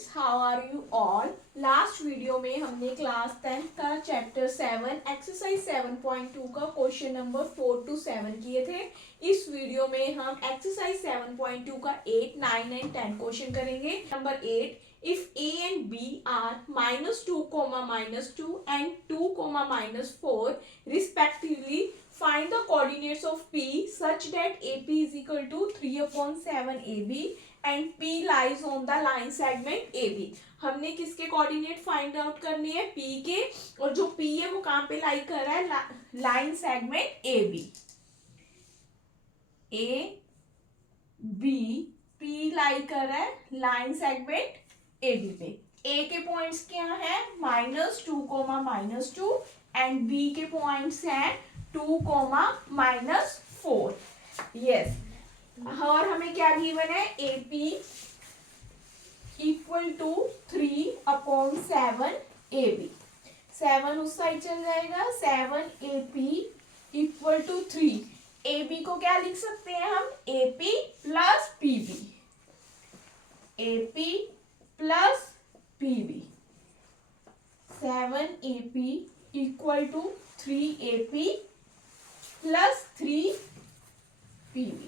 Students, how are you all. Last video में हमने class 10th का चैप्टर 7 एक्सरसाइज 7.2 का क्वेश्चन नंबर 4 to 7 किए थे। इस वीडियो में हम एक्सरसाइज 7.2 का 8, 9 एंड 10 क्वेश्चन करेंगे। Number 8, if a and b are -2, -2 and 2, -4 respectively, find the coordinates of p such that ap is equal to 3/7 ab and p lies on the line segment ab। हमने किसके coordinate find out करनी है? p के। और जो p है वो कहाँ पे लाई कर रहा है? Line segment ab। a b p लाई कर रहा है लाइन सेगमेंट ab पे। a के पॉइंट्स क्या है? -2, -2 एंड b के पॉइंट्स हैं 2, -4। यस, और हमें क्या गिवन है? AP equal to 3/7 AB। 7 उस साइड चल जाएगा। 7 AP इक्वल टू 3। AB को क्या लिख सकते हैं हम? AP plus PB। AP plus PB। 7 AP equal to 3 AP plus 3 PB।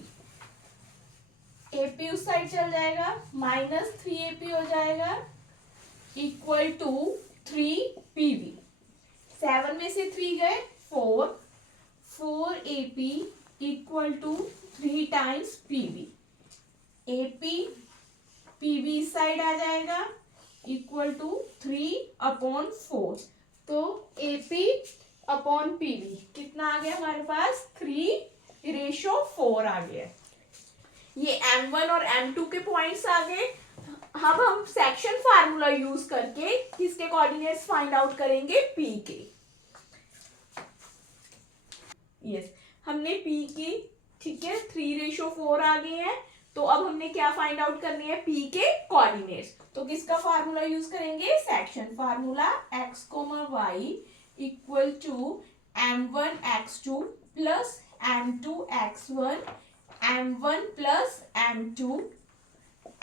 AP उस साइड चल जाएगा, -3 AP हो जाएगा इक्वल टू 3 PB। 7 में से 3 गए 4 AP equal to 3 times PB। AP PB इस साइड आ जाएगा इक्वल टू 3/4। तो AP अपॉन PB कितना आ गया हमारे पास? 3:4 आ गया। ये M1 और M2 के पॉइंट्स आ गए। अब हम सेक्शन फार्मूला यूज करके किसके कोऑर्डिनेट्स फाइंड आउट करेंगे? P के। यस, हमने P की, ठीक है, 3:4 आ गए हैं। तो अब हमने क्या फाइंड आउट करने हैं? P के कोऑर्डिनेट्स। तो किसका फार्मूला यूज करेंगे? Section formula. x, y equal to M1x2 plus M2x1 M1 plus M2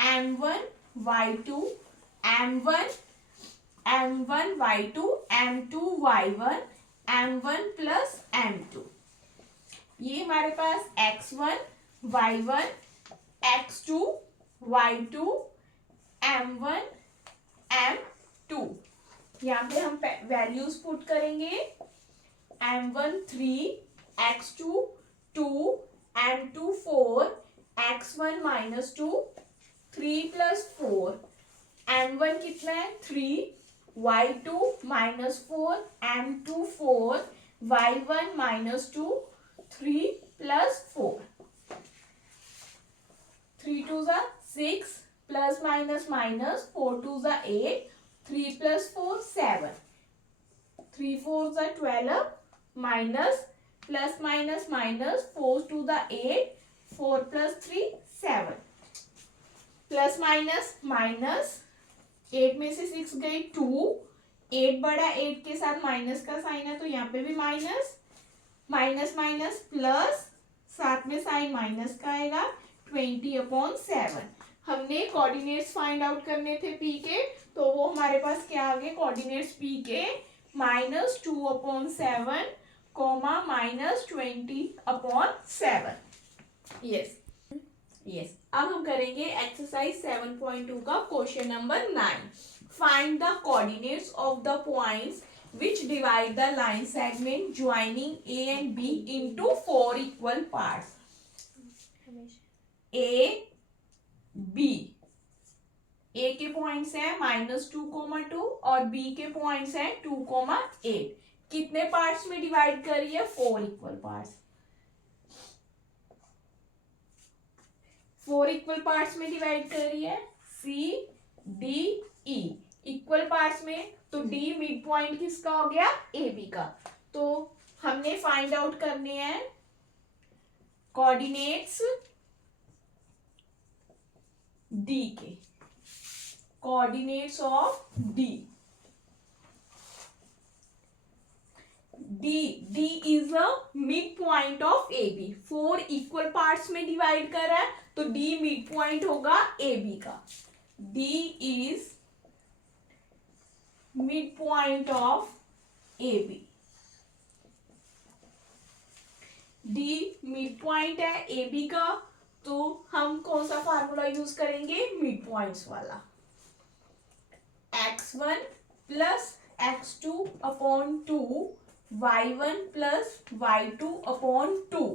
M1y2 M1y2 M2y1 M1 plus M2। ये हमारे पास x1 y1 x2 y2 M1 M2। यहाँ पे हम वैल्यूज पुट करेंगे। M1 3, x2 2, M2 4, x1 -2, 3 + 4। M1 कितना है? 3, y2 -4, M2 4, y1 -2, 3 + 4। 3 2s are 6, plus minus minus, 4 2s are 8, 3 + 4 7, 3 4s are 12, minus plus minus minus, 4 2s are 8, 4 + 3 7, plus minus minus, 8 में से 6 गई 2, 8 बड़ा 8 के साथ माइनस का साइन है तो यहाँ पे भी माइनस, माइनस माइनस प्लस, साथ में साइन माइनस का आएगा, 20/7। हमने कोऑर्डिनेट्स फाइंड आउट करने थे P के, तो वो हमारे पास क्या आ गए कोऑर्डिनेट्स P के? -2/7, -20/7। Yes yes. अब हम करेंगे एक्सरसाइज 7.2 का question number 9। Find the coordinates of the points which divide the line segment joining A and B into 4 equal parts. A, B, A के पॉइंट्स हैं -2, और B के पॉइंट्स हैं 2, 8। कितने पार्ट्स में डिवाइड करी है? 4 इक्वल पार्ट्स। 4 इक्वल पार्ट्स में डिवाइड करी है। C, D, E equal parts में, तो D मिड पॉइंट किसका हो गया? AB का। तो हमने फाइंड आउट करने हैं कोऑर्डिनेट्स D के, coordinates of D। D is a mid point of AB। 4 इक्वल पार्ट्स में डिवाइड कर रहा है तो D मिड पॉइंट होगा AB का। D is mid point of A B. D mid point है ए बी का, तो हम कौन सा फार्मूला यूज करेंगे, मिड पॉइंट्स वाला। x1 plus x2 upon 2, y1 plus y2 upon 2।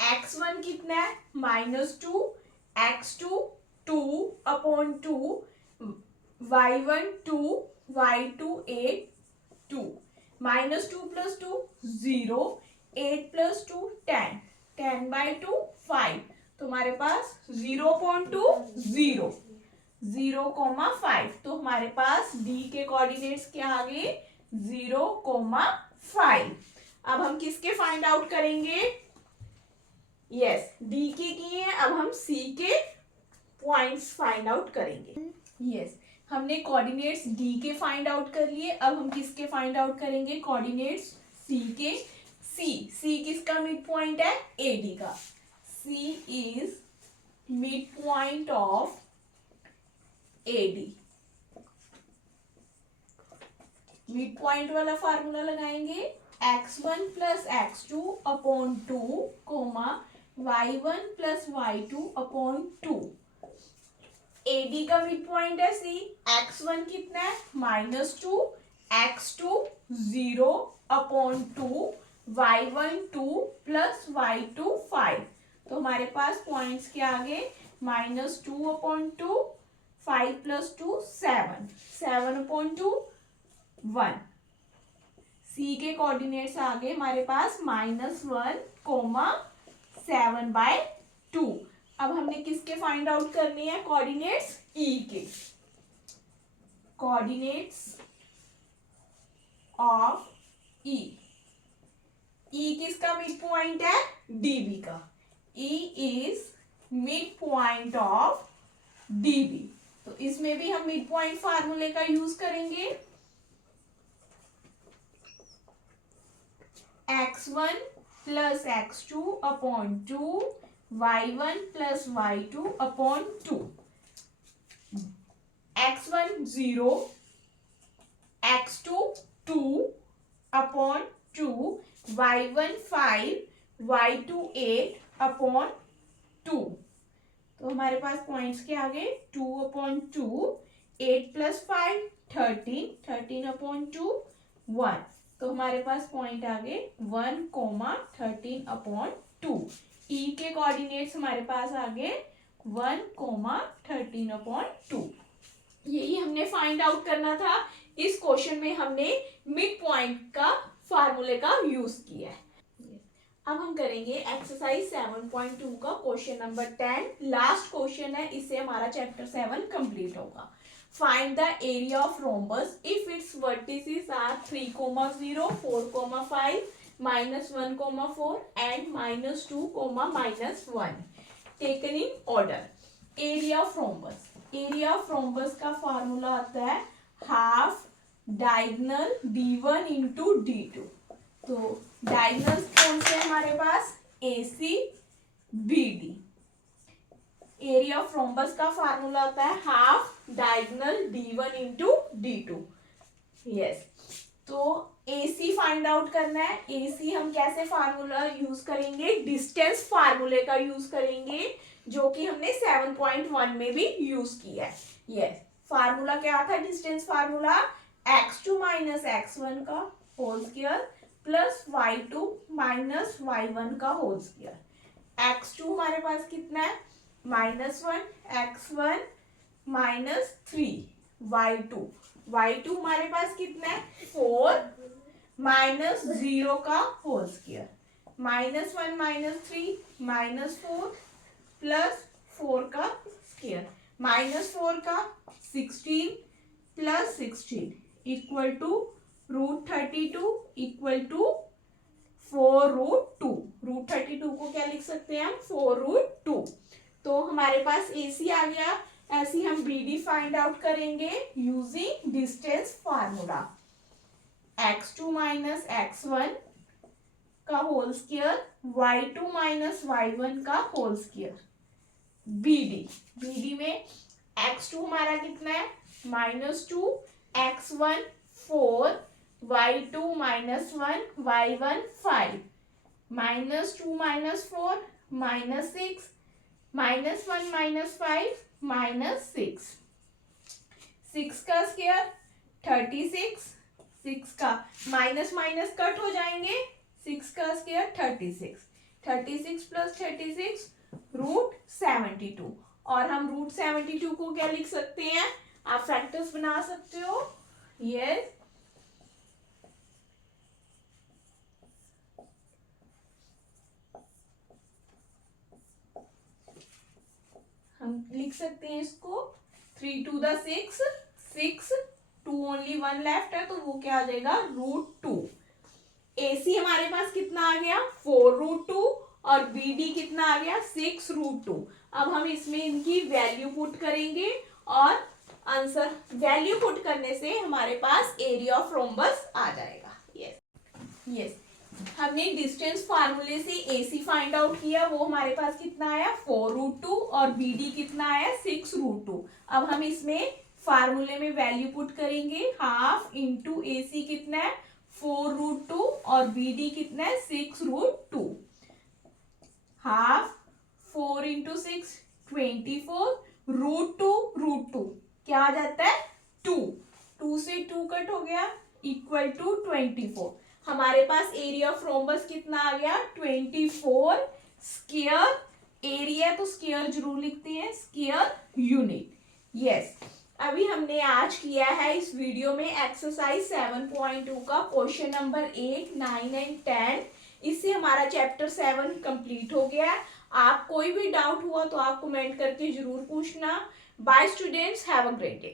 x1 कितना है, -2, x2 2 upon 2, y1 2, y2 8 2, -2 plus 2 0, 8 plus 2 10, 10/2 5। तो हमारे पास 0.2 0, 0,5। तो हमारे पास डी के कोऑर्डिनेट्स क्या आ गए, 0,5। अब हम किसके फाइंड आउट करेंगे, यस डी के किए हैं, अब हम सी के पॉइंट्स फाइंड आउट करेंगे। यस हमने कोऑर्डिनेट्स डी के फाइंड आउट कर लिए, अब हम किसके फाइंड आउट करेंगे, कोऑर्डिनेट्स सी के। सी किसका मिड पॉइंट है, ए डी का। C is mid point of A D. Mid point वाला फार्मूला लगाएंगे, x1 plus x2 upon 2, y1 plus y2 upon 2। AD का मिड पॉइंट है सी, x1 कितना है, -2, x2 0 upon 2, y1 2 plus y2 5। तो हमारे पास पॉइंट्स क्या आ गए, -2 अपॉन 2, 5 प्लस 2 7, 7 अपॉन 2 1। सी के कोऑर्डिनेट्स आ गए हमारे पास -1, 7/2। अब हमने किसके फाइंड आउट करनी है, कोऑर्डिनेट्स ई के। कोऑर्डिनेट्स ऑफ ई, ई किसका मिड पॉइंट है, डीबी का। E is mid point of dB. तो इसमें भी हम मिड पॉइंट फार्मूले का यूज करेंगे। x1 plus x2 upon 2, y1 plus y2 upon 2। x1 0, x2 2 upon 2, y1 5, y2 8 upon 2। तो हमारे पास पॉइंट्स क्या आ गए, 2 अपॉन 2, 8 प्लस 5 13, 13 अपॉन 2 1। तो हमारे पास पॉइंट आ गए 1,13 अपॉन 2। ई के कोऑर्डिनेट्स हमारे पास आ गए 1,13 अपॉन 2। यही हमने फाइंड आउट करना था। इस क्वेश्चन में हमने मिड पॉइंट का फार्मूले का यूज किया है। अब हम करेंगे एक्सरसाइज 7.2 का क्वेश्चन नंबर 10। लास्ट क्वेश्चन है, इससे हमारा चैप्टर 7 कंप्लीट होगा। Find the area of rhombus if its vertices are 3, 0, 4, 5, -1, 4 and -2, -1 taken in order. Area of rhombus. Area of rhombus का फार्मूला आता है half diagonal d1 into d2। तो diagonals कौन से हमारे पास, AC BD। Area of rhombus का formula होता है half diagonal d1 into d2। Yes, तो AC फाइंड आउट करना है। AC हम कैसे फार्मूला यूज करेंगे, डिस्टेंस फार्मूले का यूज करेंगे, जो कि हमने 7.1 में भी यूज किया है। यस, फार्मूला क्या था, distance formula x2 minus x1 का whole square plus y2 minus y1 का होल स्क्वायर। x2 हमारे पास कितना है, -1, x1 -3 y2, y2 हमारे पास कितना है 4 -0 का होल स्क्वायर, -1 -3 -4 प्लस 4 का स्क्वायर, -4 का 16 plus 16 equal to √32 equal to 4√2। √32 को क्या लिख सकते हैं हम, 4√2। तो हमारे पास AC आ गया। ऐसे हम BD फाइंड आउट करेंगे using distance formula. x2 minus x1 का whole square, y2 minus y1 का होल स्क्वायर। BD में x2 हमारा कितना है, -2, x1 4, y2 -1, y1 5, -2 -4 -6, -1 -5 -6, 6 का स्क्वायर 36, 6 का माइनस माइनस कट हो जाएंगे, 6 का स्क्वायर 36, 36 प्लस 36 √72। और हम √72 को क्या लिख सकते हैं, आप फैक्टर्स बना सकते हो। यस, हम लिख सकते हैं इसको 3 to the 6, 6, 2 ओनली 1 लेफ्ट है तो वो क्या आ जाएगा √2। AC हमारे पास कितना आ गया 4√2 और BD कितना आ गया 6√2। अब हम इसमें इनकी वैल्यू पुट करेंगे और आंसर वैल्यू पुट करने से हमारे पास एरिया ऑफ रोम्बस आ जाएगा। यस यस, हमने डिस्टेंस फार्मूले से AC फाइंड आउट किया, वो हमारे पास कितना आया 4√2 और BD कितना आया 6√2। अब हम इसमें फार्मूले में वैल्यू पुट करेंगे, हाफ इंटू AC कितना है 4√2 और BD कितना है 6√2। हाफ 4 इंटू 6 24, √2 क्या आ जाता है 2, 2 से 2 कट हो गया इक्वल टू 24। हमारे पास एरिया ऑफ रोम्बस कितना आ गया 24 स्क्वायर। एरिया तो स्क्वायर जरूर लिखते हैं, स्क्वायर यूनिट। यस, अभी हमने आज किया है इस वीडियो में एक्सरसाइज 7.2 का क्वेश्चन नंबर 8, 9 एंड 10। इससे हमारा चैप्टर 7 कंप्लीट हो गया। आप कोई भी डाउट हुआ तो आप कमेंट करके जरूर पूछना। Bye students, have a great day.